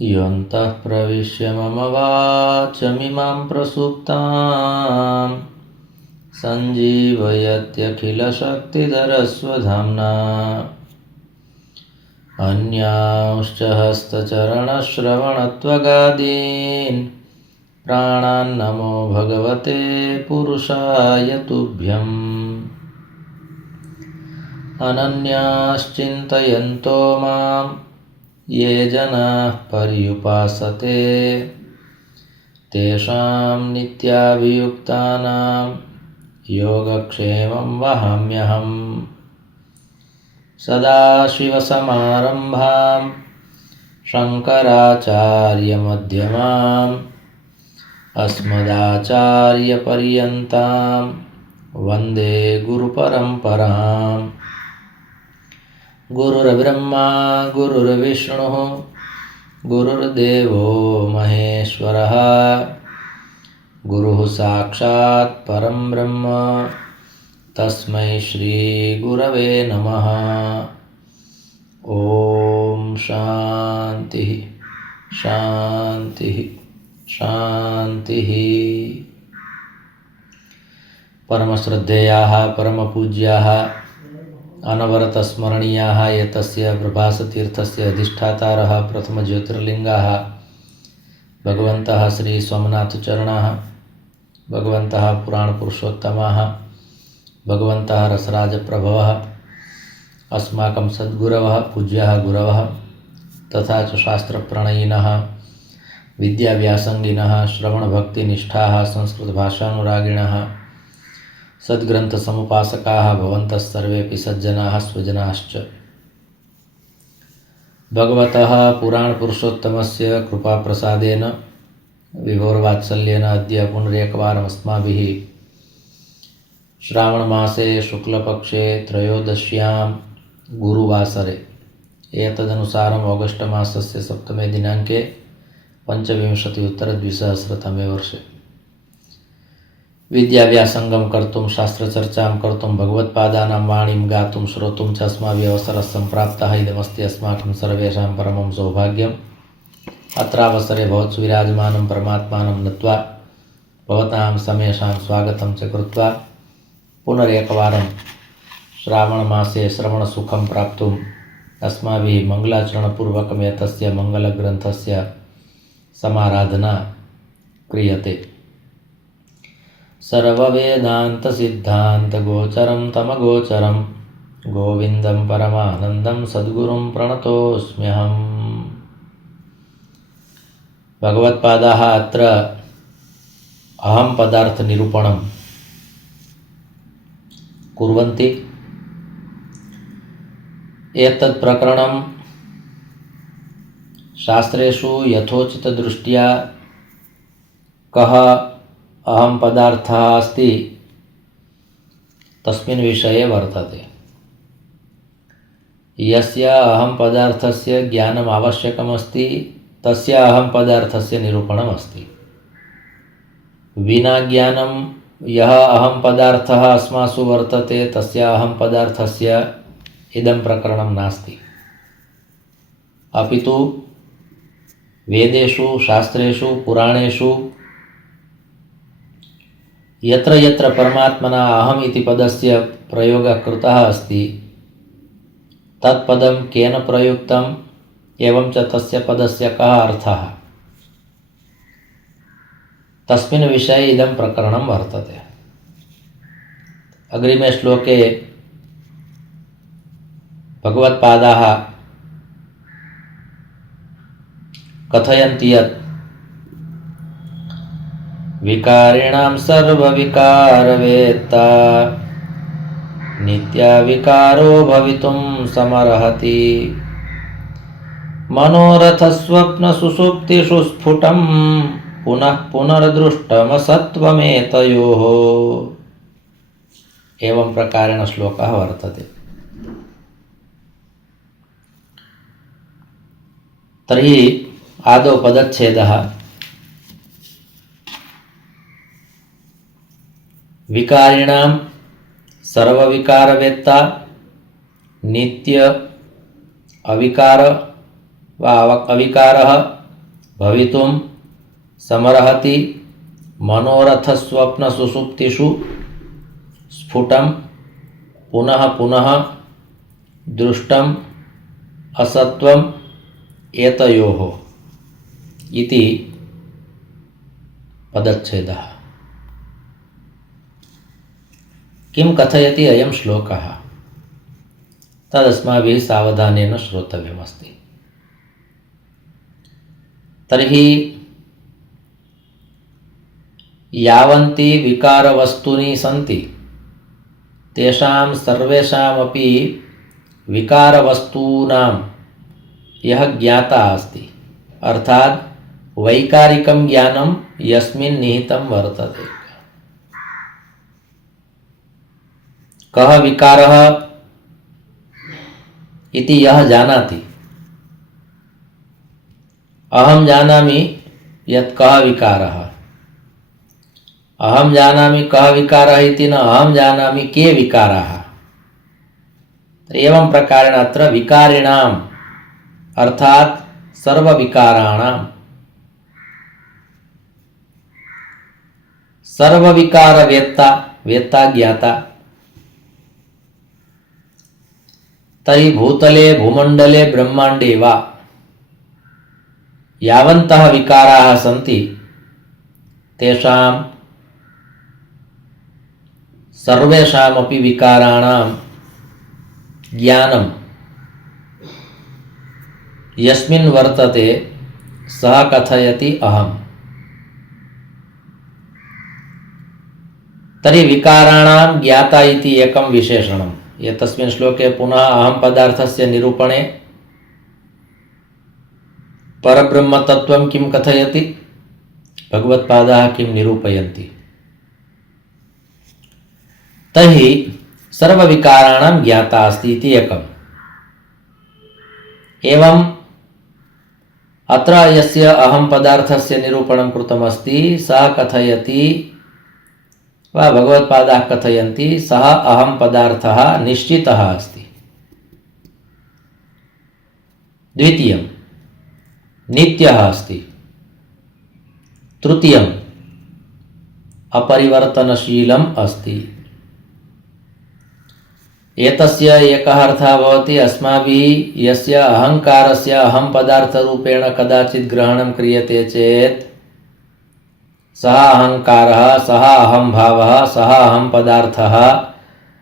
योऽन्तः प्रविश्य मम वाचमिमां प्रसुप्तां सञ्जीवयत्यखिलशक्तिधरस्वधाम्ना अन्यांश्च हस्तचरणश्रवणत्वगादीन् प्राणान्नमो भगवते पुरुषाय तुभ्यम्। अनन्याश्चिन्तयन्तो मां ये जनाः पर्युपासते तेषां नित्याभियुक्तानां योगक्षेमं वहाम्यहम्। सदाशिवसमारम्भां शङ्कराचार्यमध्यमाम् अस्मदाचार्यपर्यन्तां वन्दे गुरुपरम्पराम्। गुरुर्ब्रह्मा गुरुर्विष्णुः गुरुर्देवो महेश्वरः गुरुः साक्षात् परं ब्रह्म तस्मै श्रीगुरवे नमः। ॐ शान्तिः शान्तिः शान्तिः। परमश्रद्धेयाः परमपूज्याः अनवरतस्मरणीयाः एतस्य प्रभासतीर्थस्य अधिष्ठातारः प्रथमज्योतिर्लिङ्गाः भगवन्तः श्रीसोमनाथचरणाः भगवन्तः पुराणपुरुषोत्तमाः भगवन्तः रसराजप्रभवः अस्माकं सद्गुरवः पूज्याः गुरवः तथा च शास्त्रप्रणयिनः विद्याव्यासङ्गिनः श्रवणभक्तिनिष्ठाः संस्कृतभाषानुरागिणः सद्ग्रन्थसमुपासकाः भवन्तः सर्वेऽपि सज्जनाः स्वजनाश्च। भगवतः पुराणपुरुषोत्तमस्य कृपाप्रसादेन विभोर्वात्सल्येन अद्य पुनरेकवारमस्माभिः श्रावणमासे शुक्लपक्षे त्रयोदश्यां गुरुवासरे एतदनुसारम् ऑगस्ट मासस्य 7मे दिनाङ्के 25-उत्तर-द्विसहस्रतमे वर्षे विद्याव्यासङ्गं कर्तुं शास्त्रचर्चां कर्तुं भगवत्पादानां वाणीं गातुं श्रोतुं च अस्माभिः अवसरः सम्प्राप्तः। इदमस्ति अस्माकं सर्वेषां परमं सौभाग्यम्। अत्रावसरे भवत्सु विराजमानं परमात्मानं नत्वा भवतां समेषां स्वागतं च कृत्वा पुनरेकवारं श्रावणमासे श्रवणसुखं प्राप्तुम् अस्माभिः मङ्गलाचरणपूर्वकम् एतस्य मङ्गलग्रन्थस्य समाराधना क्रियते। सर्ववेदान्तसिद्धान्तगोचरं तमगोचरं गोविन्दं परमानन्दं सद्गुरुं प्रणतोऽस्म्यहम्। भगवत्पादाः अत्र अहं पदार्थनिरूपणं कुर्वन्ति। एतत् प्रकरणं शास्त्रेषु यथोचितदृष्ट्या कः अहं पदार्थः अस्ति तस्मिन् विषये वर्तते। यस्य अहं पदार्थस्य ज्ञानम् आवश्यकमस्ति तस्य अहं पदार्थस्य निरूपणम् अस्ति। विना ज्ञानं यः अहं पदार्थः अस्मासु वर्तते तस्य अहं पदार्थस्य इदं प्रकरणं नास्ति। अपितु वेदेषु शास्त्रेषु पुराणेषु यत्र यत्र परमात्मना अहम् इति पदस्य प्रयोगः कृतः अस्ति तत्पदं केन प्रयुक्तम् एवं च तस्य पदस्य कः अर्थः तस्मिन् विषये इदं प्रकरणं वर्तते। अग्रिमे श्लोके भगवत्पादाः कथयन्ति यत् विकारिणां सर्वविकारवेत्ता नित्याविकारो भवितुं समर्हति। मनोरथस्वप्नसुषुप्तिषु स्फुटं पुनः पुनर्दृष्टमसत्त्वमेतयोः। एवं प्रकारेण श्लोकः वर्तते। तर्हि आदौ पदच्छेदः। विकारिणां सर्वविकारवेत्ता नित्य अविकार वा अविकारः भवितुं समर्हति मनोरथस्वप्नसुषुप्तिषु स्फुटं पुनः पुनः दृष्टम् असत्वम् एतयोः इति पदच्छेदः। किं कथयति अयं श्लोकः तदस्माभिः सावधानेन श्रोतव्यमस्ति। तर्हि यावन्ति विकारवस्तूनि सन्ति तेषां सर्वेषामपि विकारवस्तूनां यः ज्ञाता अस्ति अर्थात् वैकारिकं ज्ञानं यस्मिन् निहितं वर्तते। कः विकारः इति यः जानाति, अहं जानामि यत् कः विकारः, अहं जानामि कः विकारः इति न अहं जानामि के विकाराः। एवं प्रकारेण अत्र विकारिणाम् अर्थात् सर्वविकाराणां सर्वविकारवेत्ता वेत्ता ज्ञाता। तर्हि भूतले भूमण्डले ब्रह्माण्डे वा यावन्तः विकाराः सन्ति तेषां सर्वेषामपि विकाराणां ज्ञानं यस्मिन् वर्तते सः कथयति अहम्। तर्हि विकाराणां ज्ञाता इति एकं विशेषणम्। एतस्मिन् श्लोके पुनः अहं पदार्थस्य निरूपणे परब्रह्मतत्त्वं किं कथयति, भगवत्पादाः किं निरूपयन्ति। तर्हि सर्वविकाराणां ज्ञाता अस्ति इति एकम्। एवम् अत्र यस्य अहं पदार्थस्य निरूपणं कृतमस्ति सः कथयति वा भगवत्पादाः कथयन्ति सः अहं पदार्थः निश्चितः अस्ति। द्वितीयं नित्यः अस्ति। तृतीयं अपरिवर्तनशीलम् अस्ति। एतस्य एकः अर्थः भवति अस्माभिः यस्य अहङ्कारस्य अहं पदार्थरूपेण कदाचित् ग्रहणं क्रियते चेत् सः अहङ्कारः सः अहंभावः सः अहं पदार्थः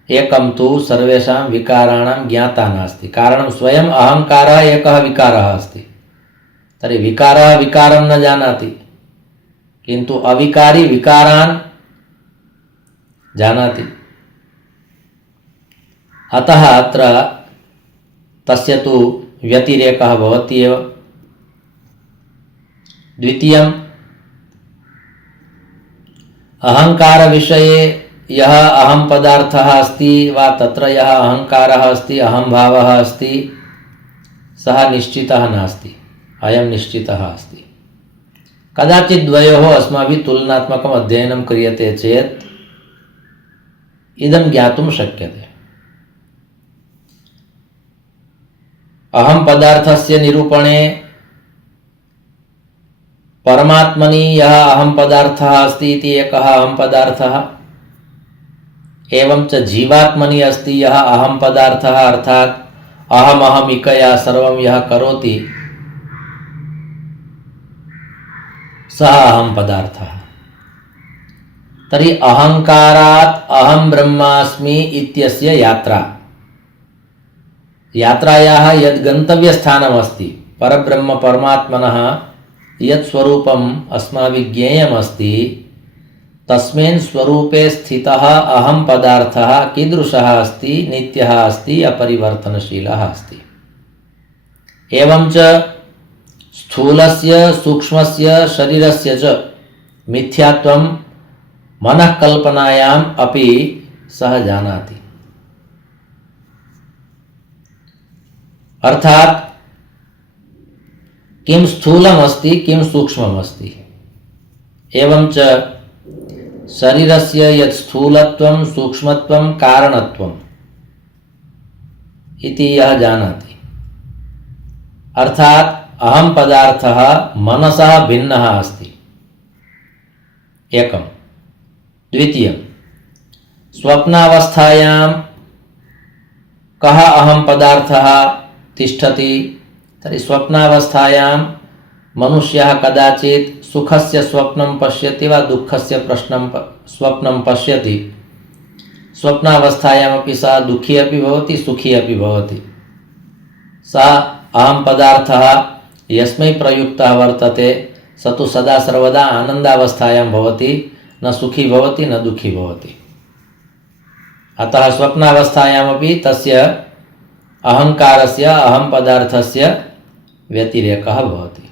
एकं तु सर्वेषां विकाराणां ज्ञाता नास्ति। कारणं स्वयम् अहङ्कारः एकः विकारः अस्ति। तर्हि विकारः विकारं न जानाति किन्तु अविकारी विकारान् जानाति। अतः अत्र तस्य तु व्यतिरेकः भवति एव। द्वितीयम् अहंकार विषये यः अहं पदार्थः अस्ति वा तत्र यः अहंकारः अस्ति अहं भावः अस्ति सः निश्चितः नास्ति, अयं निश्चितः अस्ति। कदाचित् द्वयोः अस्माभिः तुलनात्मकम् अध्ययनं क्रियते चेत् इदं ज्ञातुं शक्यते। अहं पदार्थस्य निरूपणे परमात्मनि यः अहं पदार्थः अस्ति इति एकः अहं पदार्थः, एवं च जीवात्मनि अस्ति यः अहं पदार्थः अर्थात् अहमहमिकया सर्वं यः करोति सः अहं पदार्थः। तर्हि अहंकारात् अहं ब्रह्मास्मि इत्यस्य यात्रायाः यद् गन्तव्यस्थानमस्ति परब्रह्म परमात्मनः यत् स्वरूपम् अस्माभिः ज्ञेयमस्ति तस्मिन् स्वरूपे स्थितः अहं पदार्थः कीदृशः अस्ति, नित्यः अस्ति, अपरिवर्तनशीलः अस्ति। एवं च स्थूलस्य सूक्ष्मस्य शरीरस्य च मिथ्यात्वं मनःकल्पनायाम् अपि सः जानाति। अर्थात् किं स्थूलमस्ति किं सूक्ष्ममस्ति, एवं च शरीरस्य यत् स्थूलत्वं सूक्ष्मत्वं कारणत्वम् इति यः जानाति, अर्थात अहम पदार्थः मनसः भिन्नः अस्ति, एकम्। द्वितीयं, स्वप्नावस्थायां कः अहम पदार्थः तिष्ठति, तर्हि स्वप्नावस्थायां मनुष्यः कदाचित् सुखस्य स्वप्नं पश्यति वा दुःखस्य स्वप्नं पश्यति। स्वप्नावस्थायामपि सः दुःखी अपि भवति सुखी अपि भवति। सः अहम पदार्थः यस्मै प्रयुक्तः वर्तते स तु सदा सर्वदा आनन्दावस्थायां भवति, न सुखी भवति न दुःखी भवति। अतः स्वप्नावस्थायामपि तस्य अहंकारस्य अहम पदार्थस्य व्यतिरेकः भवति।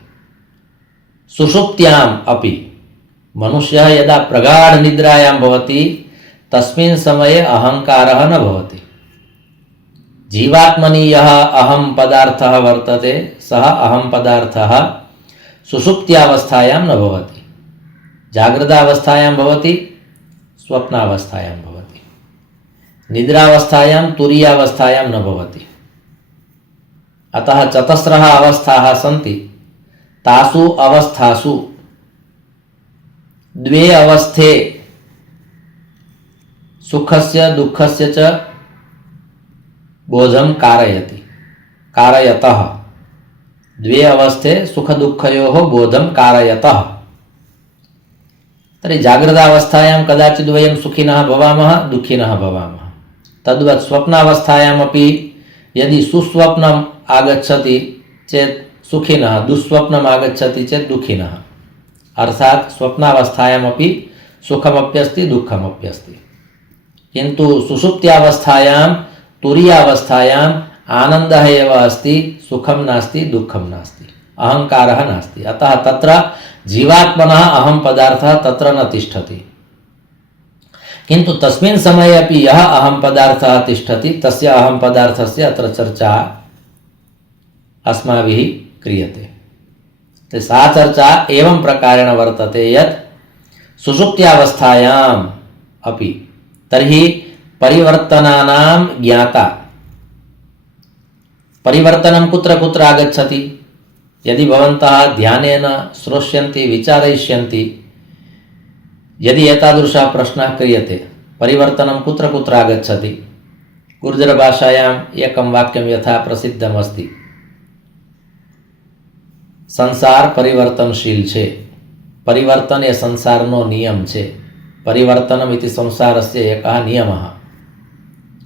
सुषुप्त्याम् अपि मनुष्यः यदा प्रगाढ निद्रायां भवति तस्मिन् समये अहंकारः न भवति। जीवात्मनि यः अहम पदार्थः वर्तते सः अहम पदार्थः सुषुप्त्यावस्थायां न भवति, जागृतावस्थायां भवति, स्वप्नावस्थायां भवति, निद्रावस्थायां तुरीयावस्थायां न भवति। अतः चतस्रः अवस्थाः सन्ति। तासु अवस्थासु द्वे अवस्थे सुखस्य दुःखस्य च बोधं कारयतः। द्वे अवस्थे सुख दुःखयोः बोधं कारयतः। तर्हि जागृतावस्थायां कदाचित् वयं सुखिनः भवामः दुःखिनः भवामः। तद्वत् स्वप्नावस्थायामपि यदि सुस्वप्नम् आगच्छति चेत् सुखिनः, दुःस्वप्नम् आगच्छति चेत् दुःखिनः। अर्थात स्वप्नावस्थायामपि सुखमप्यस्ति दुःखमप्यस्ति, किन्तु सुषुप्त्यावस्थायां तुरीयावस्थायां आनन्दः एव अस्ति, सुखं नास्ति दुःखं नास्ति, अहंकारः नास्ति। अतः तत्र जीवात्मनः अहम पदार्थः तत्र न तिष्ठति। किन्तु तस्मिन् समये अपि यः अहम पदार्थः तिष्ठति तस्य अहम पदार्थस्य अत्र चर्चा अस्माभिः क्रियते। सा चर्चा एवं प्रकारेण वर्तते यत् सुषुप्त्यावस्थायाम् अपि तर्हि परिवर्तनानां ज्ञाता। परिवर्तनं कुत्र कुत्र आगच्छति? यदि भवन्तः ध्यानेन श्रोष्यन्ति विचारयिष्यन्ति, यदि एतादृशः प्रश्नः क्रियते परिवर्तनं कुत्र कुत्र आगच्छति, गुर्जरभाषायाम् एकं वाक्यं यथा प्रसिद्धमस्ति, संसार परिवर्तनशील छे, परिवर्तन ए संसारनो नियम छे, परिवर्तनम् इति संसारस्य एकः नियमः।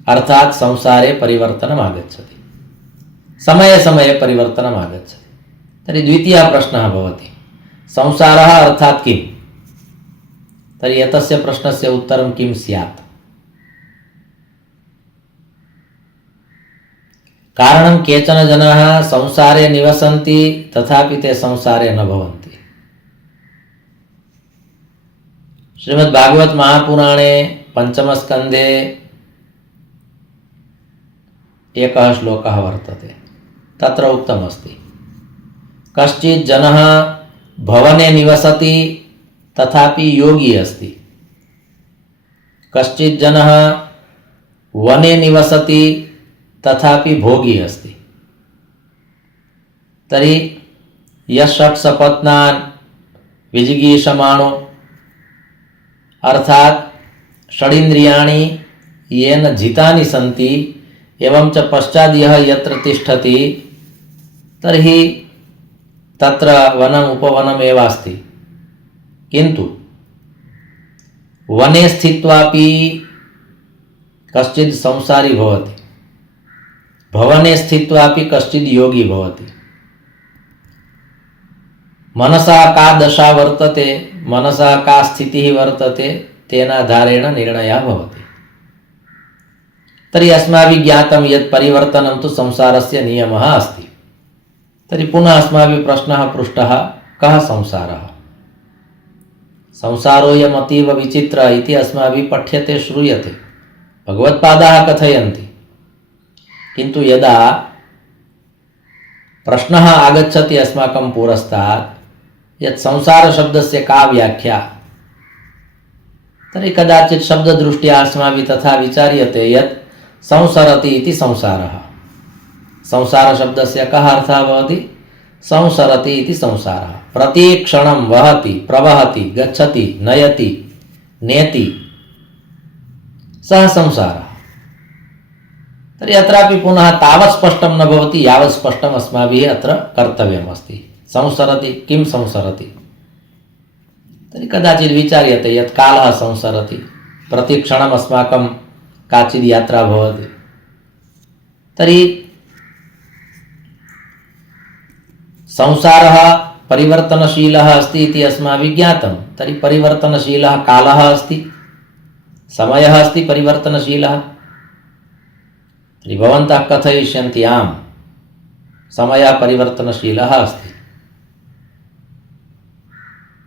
अर्थात संसारे परिवर्तनम् आगच्छति, समये समये परिवर्तनम् आगच्छति। तर्हि द्वितीयः प्रश्नः भवति, संसारः अर्थात् किम्? तर्हि एतस्य प्रश्नस्य उत्तरं किं स्यात्? कारणं केचन जनाः संसारे निवसन्ति तथापि ते संसारे न भवन्ति। श्रीमद्भागवत महापुराणे पंचमस्कन्धे एकः श्लोकः वर्तते। तत्र उक्तमस्ति, कश्चित् जनः भवने निवसति तथापि योगी अस्ति, कश्चित् जनः वने निवसति तथापि भोगी अस्ति। तर्हि यः षट्सपत्नान् विजिगीषमाणो, अर्थात षडिन्द्रियाणि येन जितानि सन्ति एवं च पश्चात् यः यत्र तिष्ठति तर्हि तत्र वनम् उपवनम् एव अस्ति। किन्तु वने स्थित्वापि कश्चित् संसारी भवति, भवने स्थित्वापि कश्चित् योगी भवति। मनसा का दशा वर्तते, मनसा का स्थितिः वर्तते, तेन आधारेण निर्णयः भवति। तर्हि अस्माभिः ज्ञातं यत् परिवर्तनं तु संसारस्य नियमः अस्ति। तर्हि पुनः अस्माभिः प्रश्नः पृष्टः, कः संसारः? संसारोऽयम् अतीव विचित्रः इति अस्माभिः पठ्यते श्रूयते, भगवत्पादाः कथयन्ति। किन्तु यदा प्रश्नः आगच्छति अस्माकं पुरस्तात् यत् संसारशब्दस्य का व्याख्या, तर्हि कदाचित् शब्ददृष्ट्या अस्माभिः तथा विचार्यते यत् संसरति इति संसारः। संसारशब्दस्य कः अर्थः भवति? संसरति इति संसारः। प्रतिक्षणं वहति, प्रवहति, गच्छति, नयति, नेति, सः संसारः। तर्हि अत्रापि पुनः तावत् स्पष्टं न भवति यावत् स्पष्टम् अस्माभिः अत्र कर्तव्यमस्ति। संसरति, किं संसरति? तर्हि कदाचित् विचार्यते यत् कालः संसरति, प्रतिक्षणम् अस्माकं काचित् यात्रा भवति। तर्हि संसारः परिवर्तनशीलः अस्ति इति अस्माभिः ज्ञातं। तर्हि परिवर्तनशीलः कालः अस्ति, समयः अस्ति परिवर्तनशीलः। तर्हि भवन्तः कथयिष्यन्ति आम्, समयः परिवर्तनशीलः अस्ति,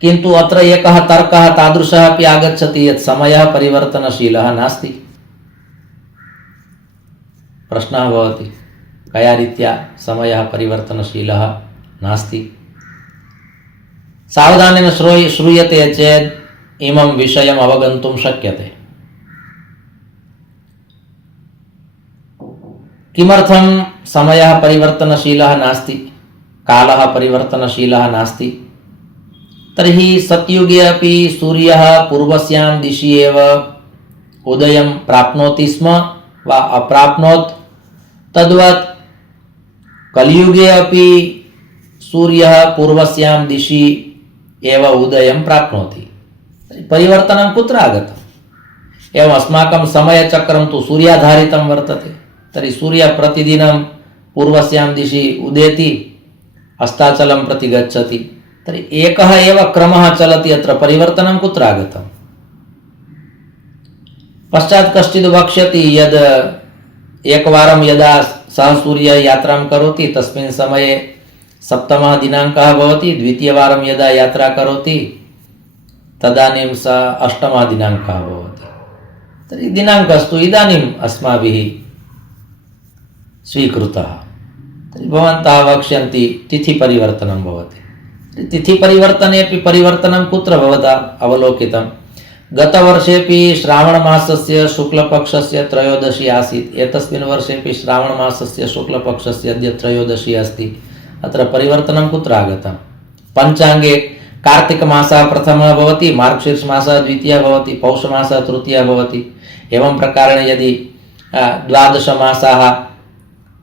किन्तु अत्र एकः तर्कः तादृशः अपि आगच्छति यत् समयः परिवर्तनशीलः नास्ति। प्रश्नः भवति कया रीत्या समयः परिवर्तनशीलः नास्ति? सावधानेन श्रूयते चेत् इमं विषयम् अवगन्तुं शक्यते। किमर्थं समयः परिवर्तनशीलः नास्ति, कालः परिवर्तनशीलः नास्ति? तर्हि सत्युगे अपि सूर्यः पूर्वस्यां दिशि एव उदयं प्राप्नोति स्म वा अप्राप्नोत्, तद्वत् कलियुगे अपि सूर्यः पूर्वस्यां दिशि एव उदयं प्राप्नोति। परिवर्तनं कुत्र आगतम्? एवम् अस्माकं समयचक्रं तु सूर्याधारितं वर्तते। तर्हि सूर्यः प्रतिदिनं पूर्वस्यां दिशि उदेति, अस्ताचलं प्रति गच्छति। तर्हि एकः एव क्रमः चलति, अत्र परिवर्तनं कुत्र आगतम्? पश्चात् कश्चित् वक्ष्यति यद् एकवारं यदा सः सूर्यः यात्रां करोति तस्मिन् समये सप्तमः दिनाङ्कः भवति, द्वितीयवारं यदा यात्रा करोति तदानीं सः अष्टमः दिनाङ्कः भवति। तर्हि दिनाङ्कस्तु इदानीम् अस्माभिः स्वीकृतः। तर्हि भवन्तः वक्ष्यन्ति तिथिपरिवर्तनं भवति। तिथिपरिवर्तनेपि परिवर्तनं कुत्र भवता अवलोकितं? गतवर्षेपि श्रावणमासस्य शुक्लपक्षस्य त्रयोदशी आसीत्, एतस्मिन् वर्षेपि श्रावणमासस्य शुक्लपक्षस्य अद्य त्रयोदशी अस्ति। अत्र परिवर्तनं कुत्र आगतं? पञ्चाङ्गे कार्तिकमासः प्रथमः भवति, मार्गशीर्षमासः द्वितीयः भवति, पौषमासः तृतीयः भवति। एवं प्रकारेण यदि 12 मासाः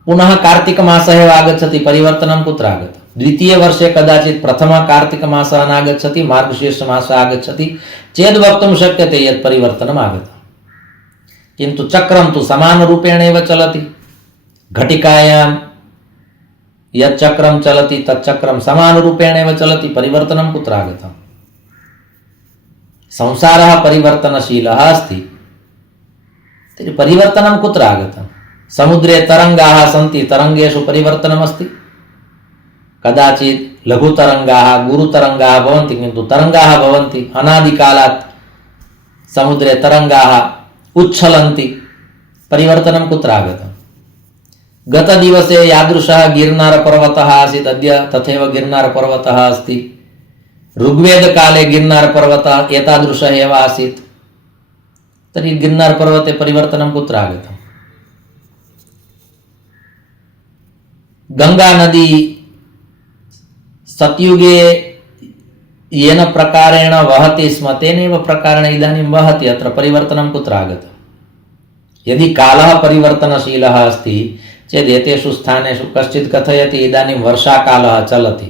पुनः कार्तिकमासः एव आगच्छति, परिवर्तनं कुत्र आगतं? द्वितीयवर्षे कदाचित् प्रथमः कार्तिकमासः नागच्छति, मार्गशीर्षमासः आगच्छति चेद् वक्तुं शक्यते यत् परिवर्तनम् आगतं। किन्तु चक्रं तु समानरूपेण एव चलति। घटिकायां यत् चक्रं चलति तत् चक्रं समानरूपेण एव चलति, परिवर्तनं कुत्र आगतं? संसारः परिवर्तनशीलः अस्ति, तर्हि परिवर्तनं कुत्र आगतं? समुद्रे तरङ्गाः सन्ति, तरङ्गेषु परिवर्तनमस्ति। कदाचित् लघुतरङ्गाः गुरुतरङ्गाः भवन्ति, किन्तु तरङ्गाः भवन्ति। अनादिकालात् समुद्रे तरङ्गाः उच्छलन्ति, परिवर्तनं कुत्र आगतं? गतदिवसे यादृशः गिरनारपर्वतः आसीत्, अद्य तथैव गिरनारपर्वतः अस्ति। ऋग्वेदकाले गिरनारपर्वतः एतादृशः एव आसीत्। तर्हि गिरनारपर्वते परिवर्तनं कुत्र आगतं? गंगा नदी सत्युगे येन प्रकारेण वहति स्म तेनैव प्रकारेण इदानीं वहति। अत्र परिवर्तनं कुत्र आगतं? यदि कालः परिवर्तनशीलः अस्ति चेत् एतेषु स्थानेषु कश्चित् कथयति इदानीं वर्षाकालः चलति,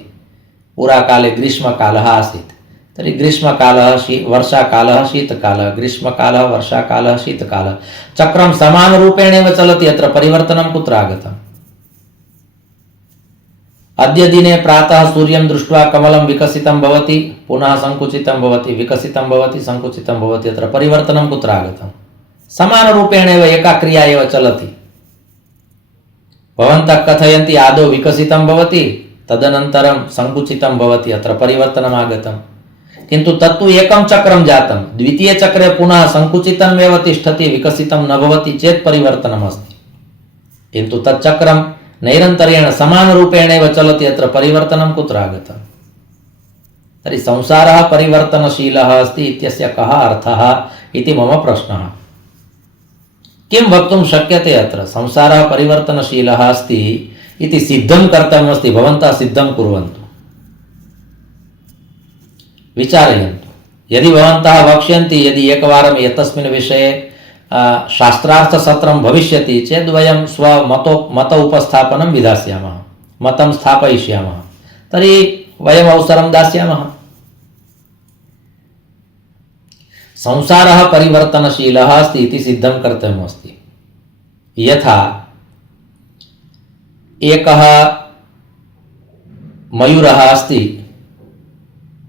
पुराकाले ग्रीष्मकालः आसीत्। तर्हि ग्रीष्मकालः वर्षाकालः शीतकालः, ग्रीष्मकालः वर्षाकालः शीतकालः, चक्रं समानरूपेण एव चलति। अत्र परिवर्तनं कुत्र आगतम्? अद्य दिने प्रातः सूर्यं दृष्ट्वा कमलं विकसितं भवति, पुनः संकुचितं भवति, विकसितं भवति, संकुचितं भवति। अत्र परिवर्तनं कुत्र आगतं? समानरूपेण एव एका क्रिया एव चलति। भवन्तः कथयन्ति आदौ विकसितं भवति, तदनन्तरं संकुचितं भवति, अत्र परिवर्तनम् आगतं। किन्तु तत्तु एकं चक्रं जातं, द्वितीयचक्रे पुनः संकुचितमेव तिष्ठति, विकसितं न भवति चेत् परिवर्तनम् अस्ति। किन्तु तच्चक्रं नैरन्तर्येण समानरूपेणैव चलति, अत्र परिवर्तनं कुत्र आगतम्? तर्हि संसारः परिवर्तनशीलः अस्ति इत्यस्य कः अर्थः इति मम प्रश्नः। किं वक्तुं शक्यते? अत्र संसारः परिवर्तनशीलः अस्ति इति सिद्धं कर्तव्यमस्ति। भवन्तः सिद्धं कुर्वन्तु, विचारयन्तु। यदि भवन्तः वक्ष्यन्ति, यदि एकवारम् एतस्मिन् विषये शास्त्रार्थसत्रं भविष्यति चेत् वयं मत उपस्थापनं विधास्यामः, मतं स्थापयिष्यामः, तर्हि वयम् अवसरं दास्यामः। संसारः परिवर्तनशीलः अस्ति इति सिद्धं कर्तव्यमस्ति। यथा एकः मयूरः अस्ति,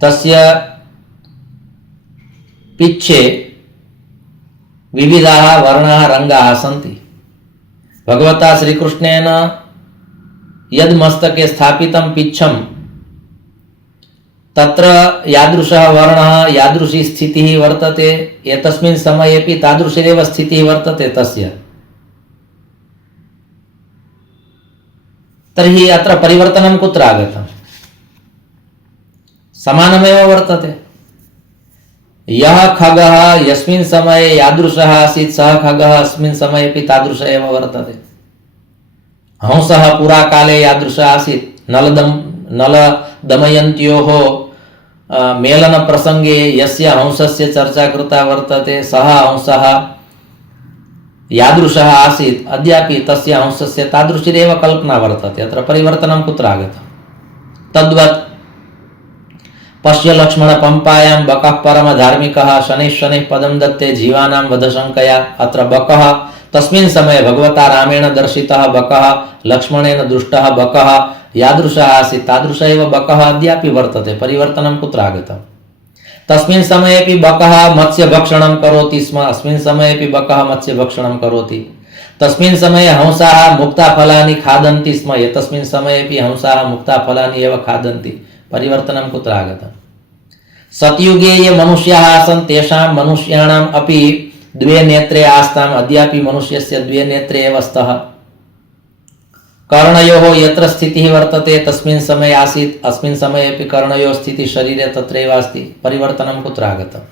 तस्य पिच्छे विविधाः वर्णाः रङ्गाः सन्ति। भगवता श्रीकृष्णेन यद् मस्तके स्थापितं पिच्छं, तत्र यादृशः वर्णः, यादृशी स्थितिः वर्तते, एतस्मिन् समयेपि तादृशीरेव स्थितिः वर्तते तस्य। तर्हि अत्र परिवर्तनं कुत्र आगतं? समानमेव वर्तते। यः खगः यस्मिन् समये यादृशः आसीत्, सः खगः अस्मिन् समयेपि तादृशः एव वर्तते। हंसः पुराकाले यादृशः आसीत्, नलदमयन्त्योः मेलनप्रसङ्गे यस्य हंसस्य चर्चा कृता वर्तते, सः हंसः यादृशः आसीत्, अद्यापि तस्य हंसस्य तादृशीरेव कल्पना वर्तते। अत्र परिवर्तनं कुत्र आगतं? तद्वत् पश्य लक्ष्मण पंपायां बकः परमधार्मिकः शनैः शनैः पदं दत्ते जीवानां वधशङ्कया। अत्र बकः तस्मिन् समये भगवता रामेण दर्शितः बकः, लक्ष्मणेन दृष्टः बकः यादृशः आसीत्, तादृश एव बकः अद्यापि वर्तते। परिवर्तनं कुत्र आगतं? तस्मिन् समयेपि बकः मत्स्यभक्षणं करोति स्म, अस्मिन् समयेपि बकः मत्स्यभक्षणं करोति। तस्मिन् समये हंसाः मुक्ताफलानि खादन्ति स्म, एतस्मिन् समयेपि हंसाः मुक्ताफलानि एव खादन्ति। परिवर्तनं कुत्र आगतं? सतयुगे ये मनुष्याः आसन्, तेषां मनुष्याणाम् अपि द्वे नेत्रे आस्ताम्, अद्यापि मनुष्यस्य द्वे नेत्रे एव स्तः। कर्णयोः यत्र स्थितिः वर्तते तस्मिन् समये आसीत्, अस्मिन् समयेपि कर्णयोः स्थितिः शरीरे तत्रैव अस्ति। परिवर्तनं कुत्र आगतम्?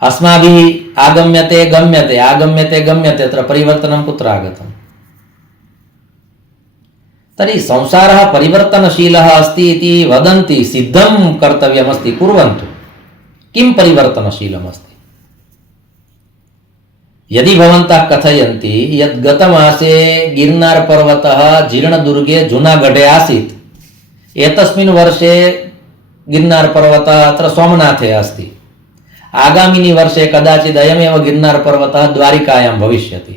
अस्माभिः आगम्यते गम्यते, आगम्यते गम्यते, अत्र परिवर्तनं कुत्र आगतम्? तर्हि संसारः परिवर्तनशीलः अस्ति इति वदन्ति, सिद्धं कर्तव्यमस्ति, कुर्वन्तु। किं परिवर्तनशीलमस्ति? यदि भवन्तः कथयन्ति यत् गतमासे गिरनार पर्वतः जीर्णदुर्गे जूनागढे आसीत्, एतस्मिन् वर्षे गिरनार पर्वतः अत्र सोमनाथे अस्ति, आगामिनि वर्षे कदाचित् अयमेव गिरनार पर्वतः द्वारिकायां भविष्यति,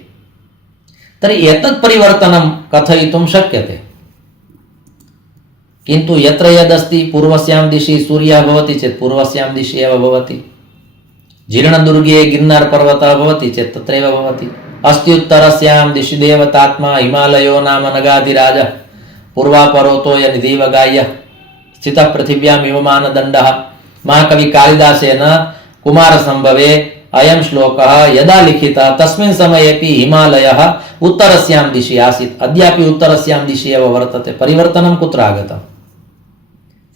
तर्हि एतत् परिवर्तनं कथयितुं शक्यते। किन्तु यत्र यदस्ति पूर्वस्यां दिशि सूर्यः भवति चेत् पूर्वस्यां दिशि एव भवति, जीर्णदुर्गे गिरनार पर्वतः भवति चेत् तत्रैव भवति। अस्ति उत्तरस्यां दिशि देवतात्मा हिमालयो नाम नगाधिराजः, पूर्वापरोतो यनिधीव गाय्यः, स्थितः पृथिव्यां इव मानदण्डः। महाकवि कालिदासेन कुमारसम्भवे अयं श्लोकः यदा लिखितः तस्मिन् समयेपि हिमालयः उत्तरस्यां दिशि आसीत्, अद्यापि उत्तरस्यां दिशि एव वर्तते। परिवर्तनं कुत्र आगतम्?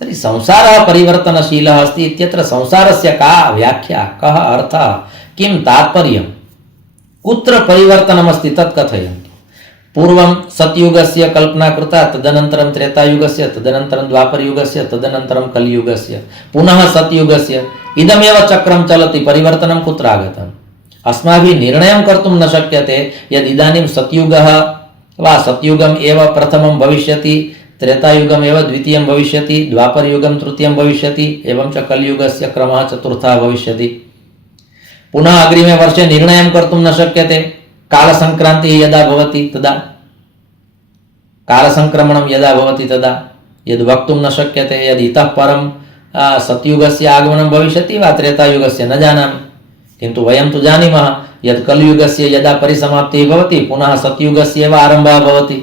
तर्हि संसारः परिवर्तनशीलः अस्ति इत्यत्र संसारस्य का व्याख्या, कः अर्थः, किं तात्पर्यं, कुत्र परिवर्तनमस्ति तत् कथयन्तु। पूर्वं सत्युगस्य कल्पना कृता, तदनन्तरं त्रेतायुगस्य, तदनन्तरं द्वापरयुगस्य, तदनन्तरं कलियुगस्य, पुनः सत्युगस्य, इदमेव चक्रं चलति। परिवर्तनं कुत्र आगतम्? अस्माभिः निर्णयं कर्तुं न शक्यते यद् इदानीं सत्युगः वा सत्युगम् एव प्रथमं भविष्यति, त्रेतायुगम् एव द्वितीयं भविष्यति, द्वापरयुगं तृतीयं भविष्यति, एवं च कलियुगस्य क्रमः चतुर्थः भविष्यति। पुनः अग्रिमे वर्षे निर्णयं कर्तुं न शक्यते। कालसंक्रान्तिः यदा भवति तदा, कालसंक्रमणं यदा भवति तदा, यद् वक्तुं न शक्यते यदि इतः परं सत्युगस्य आगमनं भविष्यति वा त्रेतायुगस्य, न जानामि। किन्तु वयं तु जानीमः यत् कलियुगस्य यदा परिसमाप्तिः भवति पुनः सत्युगस्य एव आरम्भः भवति।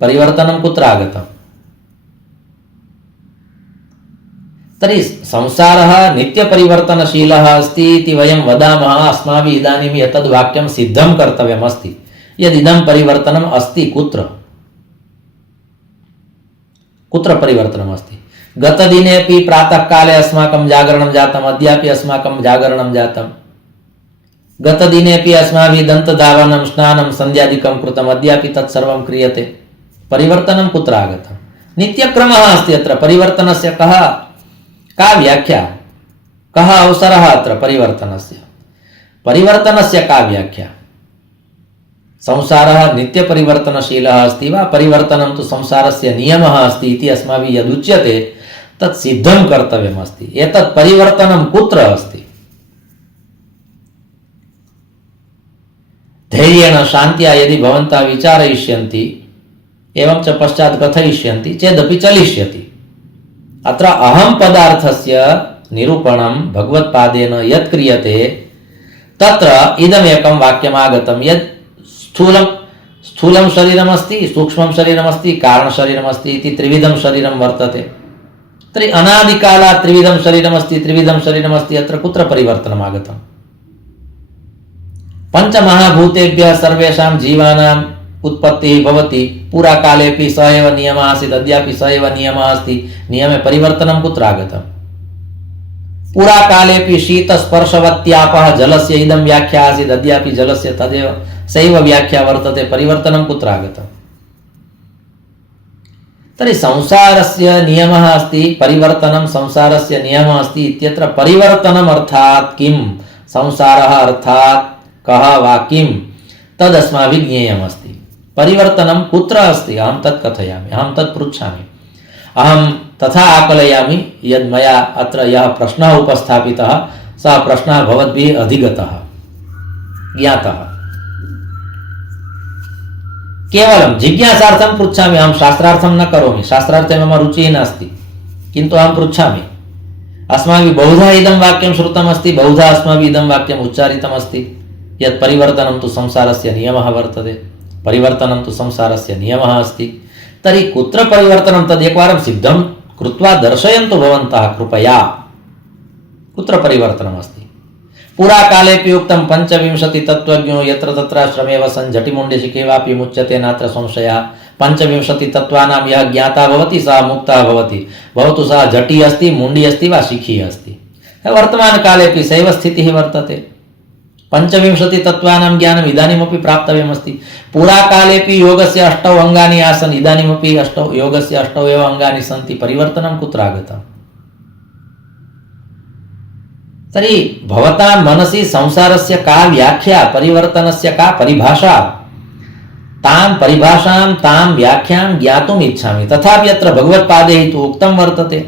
परिवर्तनं कुत्र आगतम्? तर्हि संसारः नित्यपरिवर्तनशीलः अस्ति इति वयं वदामः, अस्माभिः इदानीम् एतद् वाक्यं सिद्धं कर्तव्यमस्ति। यदिदं परिवर्तनम् अस्ति कुत्र कुत्र परिवर्तनम् अस्ति? गतदिनेपि प्रातःकाले अस्माकं जागरणं जातम्, अद्यापि अस्माकं जागरणं जातम्। गतदिनेपि अस्माभिः दन्तधावनं स्नानं सन्ध्यादिकं कृतम्, अद्यापि तत्सर्वं क्रियते। परिवर्तनं कुत्र आगतं? नित्यक्रमः अस्ति अत्र। परिवर्तनस्य का व्याख्या, कः अवसरः अत्र परिवर्तनस्य? परिवर्तनस्य का व्याख्या? संसारः नित्यपरिवर्तनशीलः अस्ति वा परिवर्तनं तु संसारस्य नियमः अस्ति इति अस्माभिः यदुच्यते तत् सिद्धं कर्तव्यमस्ति। एतत् परिवर्तनं कुत्र अस्ति? धैर्येण शान्त्या यदि भवन्तः विचारयिष्यन्ति एवं च पश्चात् कथयिष्यन्ति चेदपि चलिष्यति। अत्र अहं पदार्थस्य निरूपणं भगवत्पादेन यत् क्रियते तत्र इदमेकं वाक्यम् आगतं यत् स्थूलं शरीरमस्ति, सूक्ष्मं शरीरमस्ति, कारणशरीरमस्ति इति त्रिविधं शरीरं वर्तते। तर्हि अनादिकालात् त्रिविधं शरीरमस्ति अत्र कुत्र परिवर्तनम् आगतम्? पंचमहाभूतेभ्यः सर्वेषां जीवानाम् उत्पत्तिः भवति। पुरा कालेपि स एव नियमः आसीत्, अद्यापि स एव नियमः अस्ति। नियमे परिवर्तनं कुत्र आगतम्? पुरा कालेपि शीतस्पर्शवत्यापः जलस्य इदं व्याख्या आसीत्, अद्यापि जलस्य तदेव सैव व्याख्या वर्तते। परिवर्तनं कुत्र आगतम्? तर्हि संसारस्य नियमः अस्ति, परिवर्तनं संसारस्य नियमः अस्ति इत्यत्र परिवर्तनम् अर्थात् किं, संसारः अर्थात् कः वा किं तदस्माभिः ज्ञेयमस्ति। परिवर्तनं कुत्र अस्ति अहं तत् कथयामि, अहं तत् पृच्छामि, अहं तथा आकलयामि यद् मया अत्र यः प्रश्नः उपस्थापितः सः प्रश्नः भवद्भिः अधिगतः, ज्ञातः। केवलं जिज्ञासार्थं पृच्छामि, अहं शास्त्रार्थं न करोमि, शास्त्रार्थे मम रुचिः नास्ति, किन्तु अहं पृच्छामि। अस्माभिः बहुधा इदं वाक्यं श्रुतमस्ति, बहुधा अस्माभिः इदं वाक्यम् उच्चारितमस्ति यत् परिवर्तनं तु संसारस्य नियमः वर्तते, परिवर्तनं तु संसारस्य नियमः अस्ति। तर्हि कुत्र परिवर्तनं तदेकवारं सिद्धं कृत्वा दर्शयन्तु भवन्तः कृपया, कुत्र परिवर्तनम् अस्ति? पुरा कालेपि उक्तं पंचविंशति तत्त्वज्ञो यत्र तत्र श्रमेव सन् जटिमुण्डशिखे वापि मुच्यते नात्र संशयः। पंचविंशति तत्त्वानां यः ज्ञाता भवति सः मुक्तः भवति, भवतु सः जटी अस्ति, मुण्डी अस्ति वा शिखी अस्ति। वर्तमानकालेपि सैव स्थितिः वर्तते। पंचविंशति तत्त्वानां ज्ञानम् इदानीमपि प्राप्तव्यमस्ति। पुरा कालेपि योगस्य 8 अङ्गानि आसन्, इदानीमपि योगस्य 8 एव अङ्गानि सन्ति। परिवर्तनं कुत्र आगतम्? तर्हि भवतां मनसि संसारस्य का व्याख्या, परिवर्तनस्य का परिभाषा, तां परिभाषां तां व्याख्यां ज्ञातुम् इच्छामि। तथापि अत्र भगवत्पादैः तु उक्तं वर्तते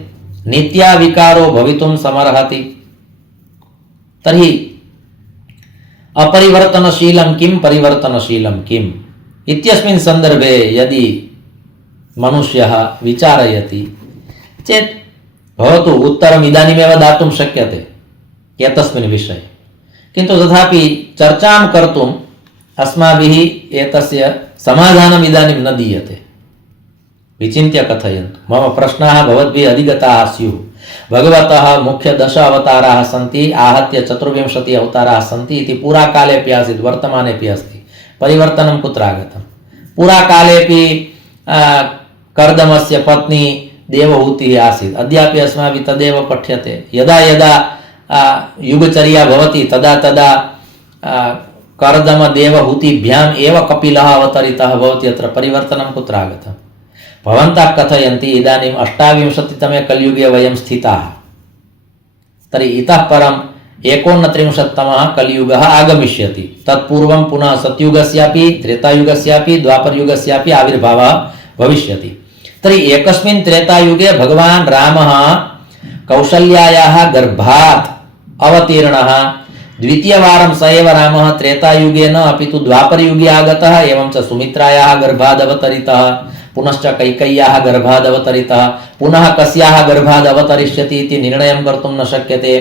नित्याविकारो भवितुं समर्हति। तर्हि अपरिवर्तनशीलं किं, परिवर्तनशीलं किम् इत्यस्मिन् सन्दर्भे यदि मनुष्यः विचारयति चेत् भवतु उत्तरम् इदानीमेव दातुं शक्यते एतस्मिन् विषये, किन्तु तथापि चर्चां कर्तुम् अस्माभिः एतस्य समाधानम् इदानीं न दीयते। विचिन्त्य कथयन्तु। मम प्रश्नाः भवद्भिः अधिगताः स्युः। भगवतः मुख्य 10 अवताराः सन्ति, आहत्य 24 अवताराः सन्ति इति पुरा कालेपि आसीत्, वर्तमानेपि अस्ति। परिवर्तनं कुत्र आगतं? पुरा कालेपि कर्दमस्य पत्नी देवहूतिः आसीत्, अद्यापि अस्माभिः तदेव पठ्यते। यदा यदा युगचर्या भवति तदा तदा कर्दमदेवहूतिभ्याम् एव कपिलः अवतरितः भवति। अत्र परिवर्तनं कुत्र आगतं? भवन्तः कथयन्ति इदानीम् 28तमे कलियुगे वयं स्थिताः, तर्हि इतः परं 39तमः कलियुगः आगमिष्यति। तत्पूर्वं पुनः सत्युगस्यापि त्रेतायुगस्यापि द्वापरयुगस्यापि आविर्भावः भविष्यति। तर्हि एकस्मिन् त्रेतायुगे भगवान् रामः कौसल्यायाः गर्भात् अवतीर्णः, द्वितीयवारं स एव रामः त्रेतायुगे न अपि तु द्वापरयुगे आगतः, एवं च सुमित्रायाः गर्भाद् अवतरितः, पुनश्च कैकेय्याः गर्भाद् अवतरितः, पुनः कस्याः गर्भाद् अवतरिष्यति इति निर्णयं कर्तुं न शक्यते।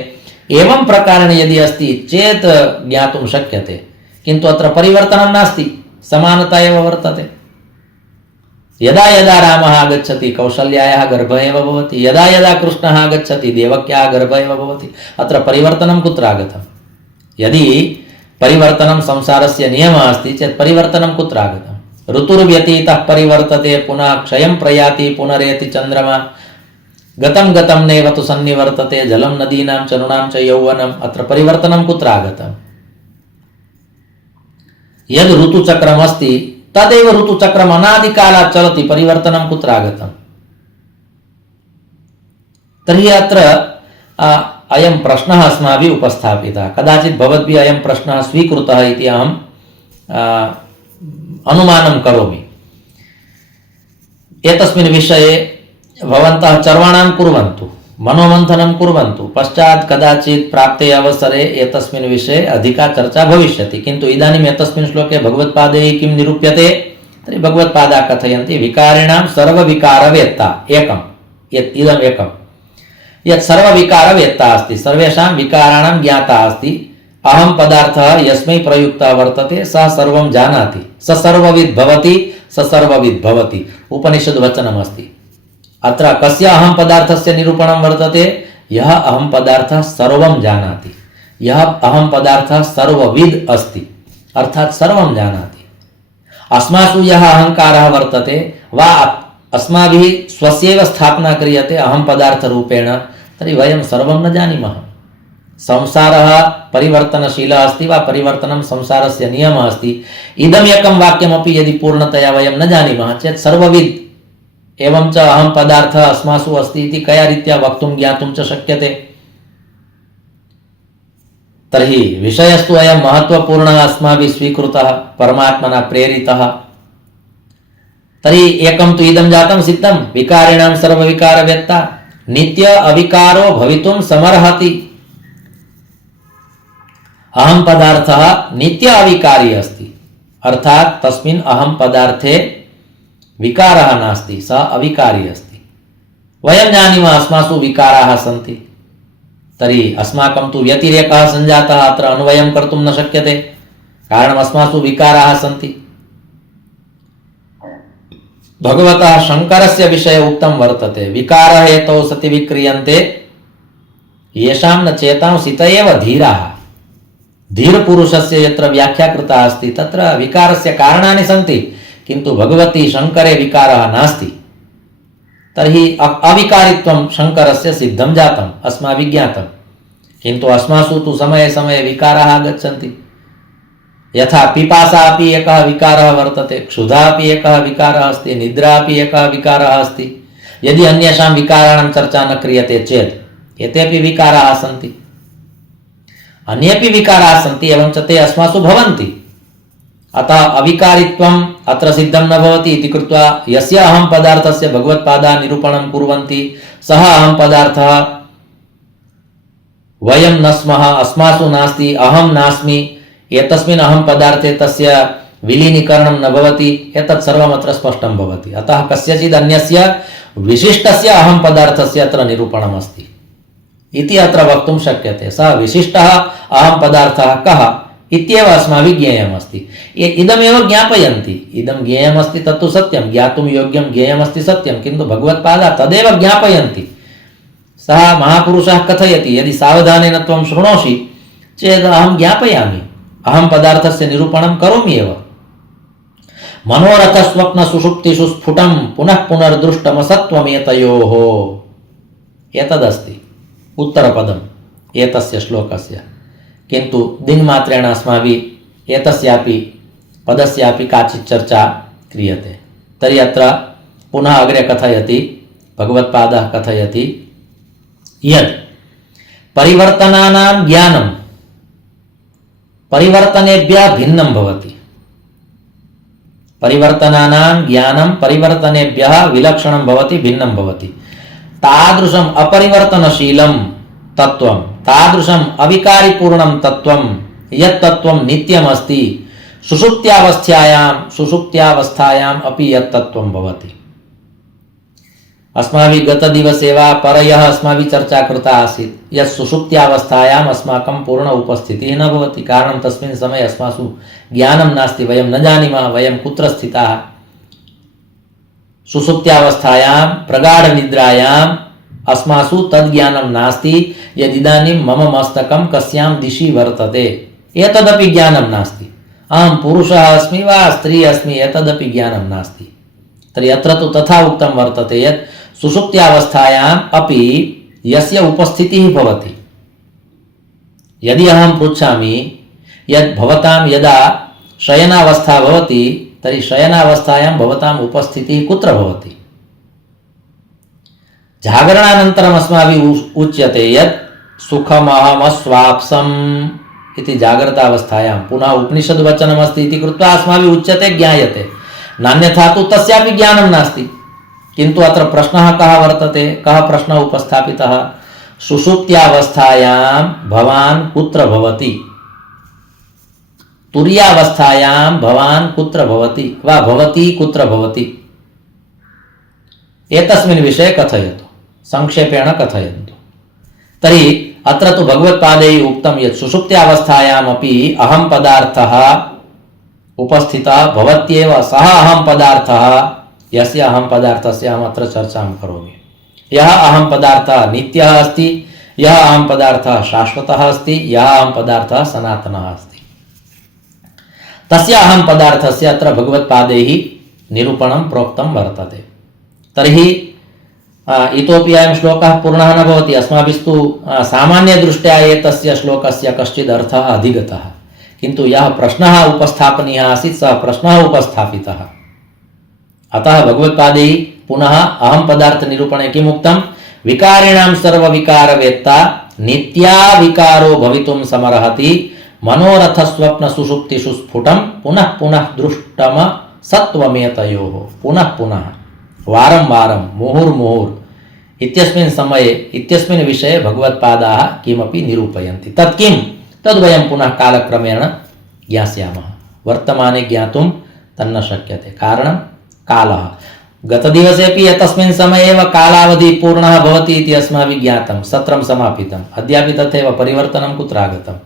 एवं प्रकारेण यदि अस्ति चेत् ज्ञातुं शक्यते, किन्तु अत्र परिवर्तनं नास्ति, समानता एव वर्तते। यदा यदा रामः आगच्छति कौसल्यायाः गर्भः एव भवति, यदा यदा कृष्णः आगच्छति देवक्याः गर्भः एव भवति। अत्र परिवर्तनं कुत्र आगतं? यदि परिवर्तनं संसारस्य नियमः अस्ति चेत् परिवर्तनं कुत्र आगतं? ऋतुर्व्यतीतः परिवर्तते पुनः क्षयं प्रयाति पुनरेति चन्द्रमा गतं गतं नैव तु सन्निवर्तते जलं नदीनां चरुणां च यौवनम् अत्र परिवर्तनं कुत्र आगतम्? यद् ऋतुचक्रमस्ति तदेव ऋतुचक्रम् अनादिकालात् चलति, परिवर्तनं कुत्र आगतम्? तर्हि अत्र अयं प्रश्नः अस्माभिः उपस्थापितः। कदाचित् भवद्भिः अयं प्रश्नः स्वीकृतः इति अहं अनुमानं करोमि। एतस्मिन् विषये भवन्तः चर्वणां कुर्वन्तु, मनोमन्थनं कुर्वन्तु, पश्चात् कदाचित् प्राप्ते अवसरे एतस्मिन् विषये अधिका चर्चा भविष्यति। किन्तु इदानीम् एतस्मिन् श्लोके भगवत्पादैः किं निरूप्यते? तर्हि भगवत्पादाः कथयन्ति विकारिणां सर्वविकारवेत्ता एकम्, इदम् एकम्, यत् सर्वविकारवेत्ता अस्ति, सर्वेषां विकाराणां ज्ञाता अस्ति, अहं पदार्थः यस्मै प्रयुक्तः वर्तते सः सर्वं जानाति, स सर्वविद् भवति, स सर्वविद् भवति, उपनिषद् वचनमस्ति। अत्र कस्य अहं पदार्थस्य निरूपणं वर्तते? यः अहं पदार्थः सर्वं जानाति, यः अहं पदार्थः सर्वविद् अस्ति, अर्थात् सर्वं जानाति। अस्मासु यः अहङ्कारः वर्तते वा अस्माभिः स्वस्यैव स्थापना क्रियते अहं पदार्थरूपेण, तर्हि वयं सर्वं न जानीमः। संसारः परिवर्तनशीलः अस्ति वा परिवर्तनं संसारस्य नियमः अस्ति, इदमेकं वाक्यमपि यदि पूर्णतया वयं न जानीमः चेत् सर्वविद् एवं च अहं पदार्थः अस्मासु अस्ति इति कया रीत्या वक्तुं ज्ञातुं च शक्यते? तर्हि विषयस्तु अयं महत्त्वपूर्णः अस्माभिः स्वीकृतः, परमात्मना प्रेरितः। तर्हि एकं तु इदं जातं सिद्धं विकारिणां सर्वविकारवेत्ता, नित्य अविकारो भवितुं समर्हति। अहं पदार्थः नित्य अविकारी अस्ति, अर्थात् तस्मिन् अहं पदार्थे विकारः नास्ति, सः अविकारी अस्ति। वयं जानीमः अस्मासु विकाराः सन्ति, तर्हि अस्माकं तु व्यतिरेकः सञ्जातः, अत्र अन्वयं कर्तुं न शक्यते, कारणम् अस्मासु विकाराः सन्ति। भगवतः शङ्करस्य विषये उक्तं वर्तते विकारः हेतौ सति विक्रियन्ते येषां न चेतांसि त एव धीराः। धीरपुरुषस्य यत्र व्याख्या कृता अस्ति तत्र विकारस्य कारणानि सन्ति, किन्तु भगवती शङ्करे विकारः नास्ति। तर्हि अविकारित्वं शङ्करस्य सिद्धं जातम्, अस्माभिः ज्ञातं, किन्तु अस्मासु तु समये समये विकाराः आगच्छन्ति। यथा पिपासा अपि एकः विकारः वर्तते, क्षुधा अपि एकः विकारः अस्ति, निद्रा अपि एकः विकारः अस्ति। यदि अन्येषां विकाराणां चर्चा न क्रियते चेत् एतेपि विकाराः सन्ति, अन्येपि विकाराः सन्ति, एवं च ते अस्मासु भवन्ति। अतः अविकारित्वम् अत्र सिद्धं न भवति इति कृत्वा यस्य अहं पदार्थस्य भगवत्पादाः निरूपणं कुर्वन्ति सः अहं पदार्थः वयं न स्मः, अस्मासु नास्ति, अहं नास्मि, एतस्मिन् अहं पदार्थे तस्य विलीनीकरणं न भवति, एतत् सर्वम् अत्र स्पष्टं भवति। अतः कस्यचित् अन्यस्य विशिष्टस्य अहं पदार्थस्य अत्र निरूपणम् अस्ति इति अत्र वक्तुं शक्यते। सः विशिष्टः अहं पदार्थः कः इत्येव अस्माभिः ज्ञेयमस्ति। इदमेव ज्ञापयन्ति, इदं ज्ञेयमस्ति तत्तु सत्यं, ज्ञातुं योग्यं ज्ञेयमस्ति सत्यं, किन्तु भगवत्पादाः तदेव ज्ञापयन्ति। सः महापुरुषः कथयति यदि सावधानेन त्वं शृणोषि चेत् अहं ज्ञापयामि, अहं पदार्थस्य निरूपणं करोमि एव। मनोरथ स्वप्न सुषुप्तिषु स्फुटं पुनः पुनर्दृष्टमसत्त्वमेतयोः, एतदस्ति उत्तरपदम् एतस्य श्लोकस्य। किन्तु दिङ्मात्रेण अस्माभिः एतस्यापि पदस्यापि काचित् चर्चा क्रियते। तर्हि अत्र पुनः अग्रे कथयति, भगवत्पादः कथयति यत् परिवर्तनानां ज्ञानं परिवर्तनेभ्यः भिन्नं भवति। परिवर्तनानां ज्ञानं परिवर्तनेभ्यः विलक्षणं भवति, भिन्नं भवति। तादृशम् अपरिवर्तनशीलं तत्त्वं, तादृशम् अविकारिपूर्णं तत्त्वं यत् तत्त्वं नित्यमस्ति, सुषुप्त्यावस्थायाम् अपि यत् तत्त्वं भवति। अस्माभिः गतदिवसे वा परह्यः अस्माभिः चर्चा कृता आसीत् यत् सुषुप्त्यावस्थायाम् अस्माकं पूर्ण उपस्थितिः न भवति, कारणं तस्मिन् समये अस्मासु ज्ञानं नास्ति, वयं न जानीमः वयं कुत्र स्थिताः। सुषुप्त्यावस्थायां प्रगाढनिद्रायाम् अस्मासु तद्ज्ञानं नास्ति यदिदानीं मम मस्तकं कस्यां दिशि वर्तते एतदपि ज्ञानं नास्ति। अहं पुरुषः अस्मि वा स्त्री अस्मि एतदपि ज्ञानं नास्ति। तर्हि अत्र तु तथा उक्तं वर्तते यत् सुषुप्त्यावस्थायाम् अपि यस्य उपस्थितिः भवति, यदि अहं पृच्छामि यत् भवतां यदा शयनावस्था भवति तर्हि शयनावस्थायां भवताम् उपस्थितिः कुत्र भवति? जागरणानन्तरम् अस्माभिः उच्यते यत् सुखमहमस्वाप्सम् इति जागृतावस्थायां, पुनः उपनिषद्वचनमस्ति इति कृत्वा अस्माभिः उच्यते, ज्ञायते, नान्यथा तु तस्यापि ज्ञानं नास्ति। किन्तु अत्र प्रश्नः कः वर्तते, कः प्रश्नः उपस्थापितः? सुषुप्त्यावस्थायां भवान् कुत्र भवति? तुरीयावस्थायां भवान् कुत्र भवति वा भवती कुत्र भवति? एतस्मिन् विषये कथयतु, संक्षेपेण कथयन्तु। तर्हि अत्र तु भगवत्पादैः उक्तं यत् सुषुप्त्यावस्थायामपि अहं पदार्थः उपस्थितः भवत्येव, सः अहं पदार्थः, यस्य अहं पदार्थस्य अहम् अत्र चर्चां करोमि। यः अहं पदार्थः नित्यः अस्ति, यः अहं पदार्थः शाश्वतः अस्ति, यः अहं पदार्थः सनातनः अस्ति, तस्य अहं पदार्थस्य अत्र भगवत्पादैः निरूपणं प्रोक्तं वर्तते। तर्हि इतोपि अयं श्लोकः पूर्णः न भवति। अस्माभिस्तु सामान्यदृष्ट्या एतस्य श्लोकस्य कश्चित् अर्थः अधिगतः, किन्तु यः प्रश्नः उपस्थापनीयः आसीत् सः प्रश्नः उपस्थापितः। अतः भगवत्पादैः पुनः अहं पदार्थनिरूपणे किम् उक्तं? विकारिणां सर्वविकारवेत्ता नित्याविकारो भवितुं समर्हति, मनोरथस्वप्नसुषुप्तिषु स्फुटं पुनः पुनः दृष्टम सत्वमेतयोः। पुनः पुनः, वारं वारं, मुहुर्मुहुर् इत्यस्मिन् समये इत्यस्मिन् विषये भगवत्पादाः किमपि निरूपयन्ति। तत् किं? तद् वयं पुनः कालक्रमेण ज्ञास्यामः। वर्तमाने ज्ञातुं तन्न शक्यते, कारणं कालः। गतदिवसेपि एतस्मिन् समये एव कालावधि पूर्णः भवति इति अस्माभिः ज्ञातं, सत्रं समापितम्। अद्यापि तथैव, परिवर्तनं कुत्र आगतम्?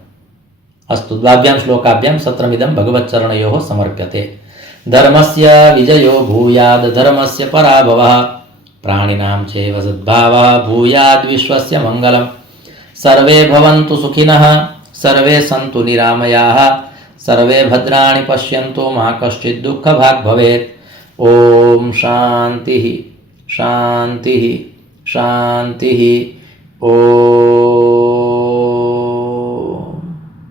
अस्तु, द्वाभ्यां श्लोकाभ्यां सत्रमिदं भगवच्चरणयोः समर्प्यते। धर्मस्य विजयो भूयाद् धर्मस्य पराभवः, प्राणिनां चैव सद्भावः भूयाद् विश्वस्य मङ्गलम्। सर्वे भवन्तु सुखिनः, सर्वे सन्तु निरामयाः, सर्वे भद्राणि पश्यन्तु, मा कश्चित् दुःखभाग् भवेत्। ओम शान्तिः शान्तिः शान्तिः। ओम।